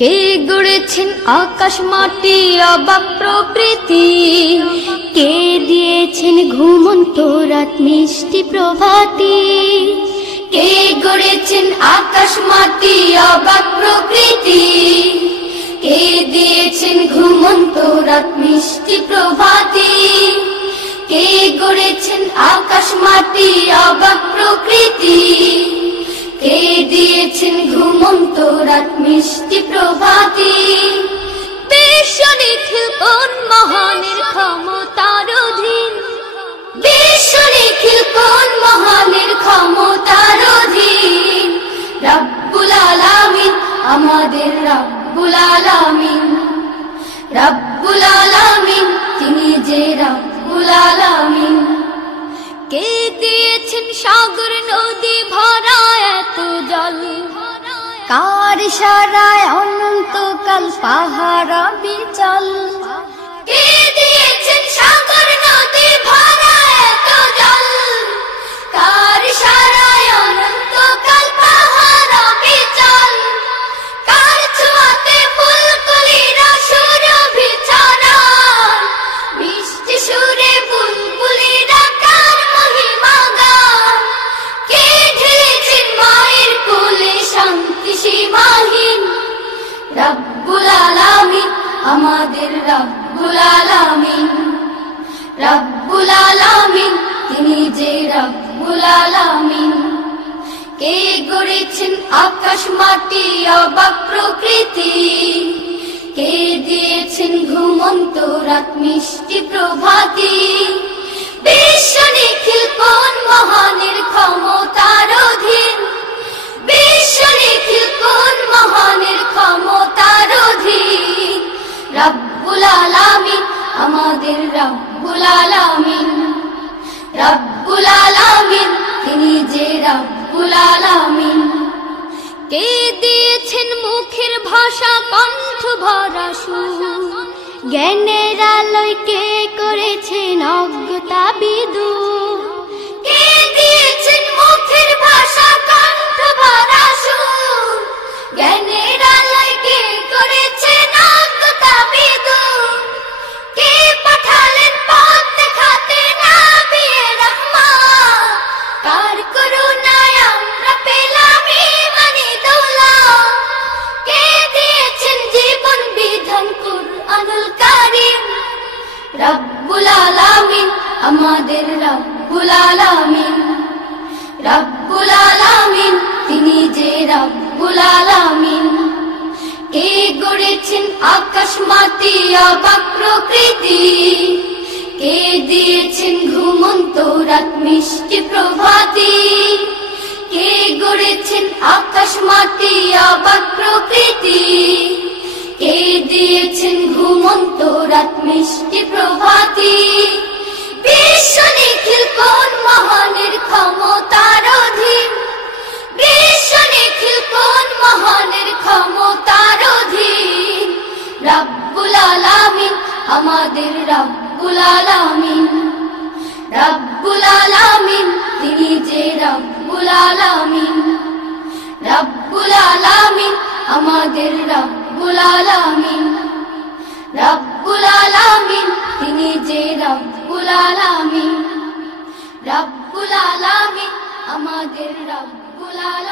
কে গড়েছেন আকাশ মাটি অবাক প্রকৃতি, কে দিয়েছেন ঘুমন্ত রাত মিষ্টি প্রভাতি। কে গড়েছেন আকাশ মাটি অবাক প্রকৃতি, কে দিয়েছেন ঘুমন্ত রাত মিষ্টি প্রভাতি। কে গড়েছেন আকাশ মাটি অবাক প্রকৃতি, কে দিয়েছেন ঘুমন্ত রাত মিষ্টি প্রভাতি। বিশ্ব নিখিল কোন মহানের ক্ষমতার অধীন, বিশ্ব নিখিল কোন মহানের ক্ষমতার অধীন। রব্বুল আলামিন আমাদের রব্বুল আলামিন, রব্বুল আলামিন তিনি যে রব্বুল আলামিন। কে দিয়েছেন সাগর নদী ভরা এত জল, কার ইশারায় অনন্তকাল পাহাড় বিচল। কে দিয়েছেন সাগর নদী ভরা এত জল, কার ইশারায় অনন্তকাল পাহাড় বিচল। কার ছোঁয়াতে ফুলকলিরা সুরভি ছড়ায়, মিষ্টি সুরে বুলবুলিরা কার মহিমা গায়। কে ঢেলেছেন মায়ের কোলে শান্তি সীমাহীন, রব্বুল আলামিন আমাদের রব্বুল আলামিন, রব্বুল আলামিন তিনি যে রব্বুল আলামিন। কে গড়েছেন আকাশ মাটি অবাক প্রকৃতি, কে দিয়েছেন ঘুমন্ত রাত মিষ্টি প্রভাতি। বিশ্ব নিখিল কোন মহানের ক্ষমতার অধীন, বিশ্ব নিখিল কোন মহানের ক্ষমতার অধীন। রব্বুল আলামিন আমাদের রব্বুল আলামিন, রব্বুল আলামিন তিনি যে রব্বুল আলামিন। কে দিয়েছেন মুখের ভাষা কণ্ঠ ভরা সুর, জ্ঞানের আলোয় কে করেছেন অজ্ঞতা বিদূর। কে দিয়েছেন মুখের ভাষা কণ্ঠ ভরা সুর, জ্ঞানের আলোয় কে করেছেন অজ্ঞতা বিদূর। কে পাঠালেন পথ দেখাতে নবিয়ে রহমান, কার করুণায় আমরা পেলাম ঈমানি দৌলত। কে দিয়েছেন জীবন বিধান কুরআনুল কারীম, রব্বুল আলামিন আমাদের রব্বুল আলামিন, রব্বুল আলামিন তিনি যে রব্বুল আলামিন। কে গড়েছেন আকাশ মাটি অবাক প্রকৃতি, কে দিয়েছেন ঘুমন্ত রাত মিষ্টি প্রভাতি। কে গড়েছেন আকাশ মাটি অবাক প্রকৃতি, কে দিয়েছেন ঘুমন্ত রাত মিষ্টি প্রভাতি। বিশ্ব নিখিল কোন মহানের ক্ষমতার অধীন, বিশ্ব নিখিল কোন মহানের ক্ষমতার অধীন। রব্বুল আলামিন আমাদের রব্বুল আলামিন, রব্বুল আলামিন তিনি যে রব্বুল আলামিন, রব্বুল আলামিন আমাদের রব্বুল আলামিন, রব্বুল আলামিন তিনি যে রব্বুল আলামিন, রব্বুল আলামিন আমাদের রব্বুল আলামিন।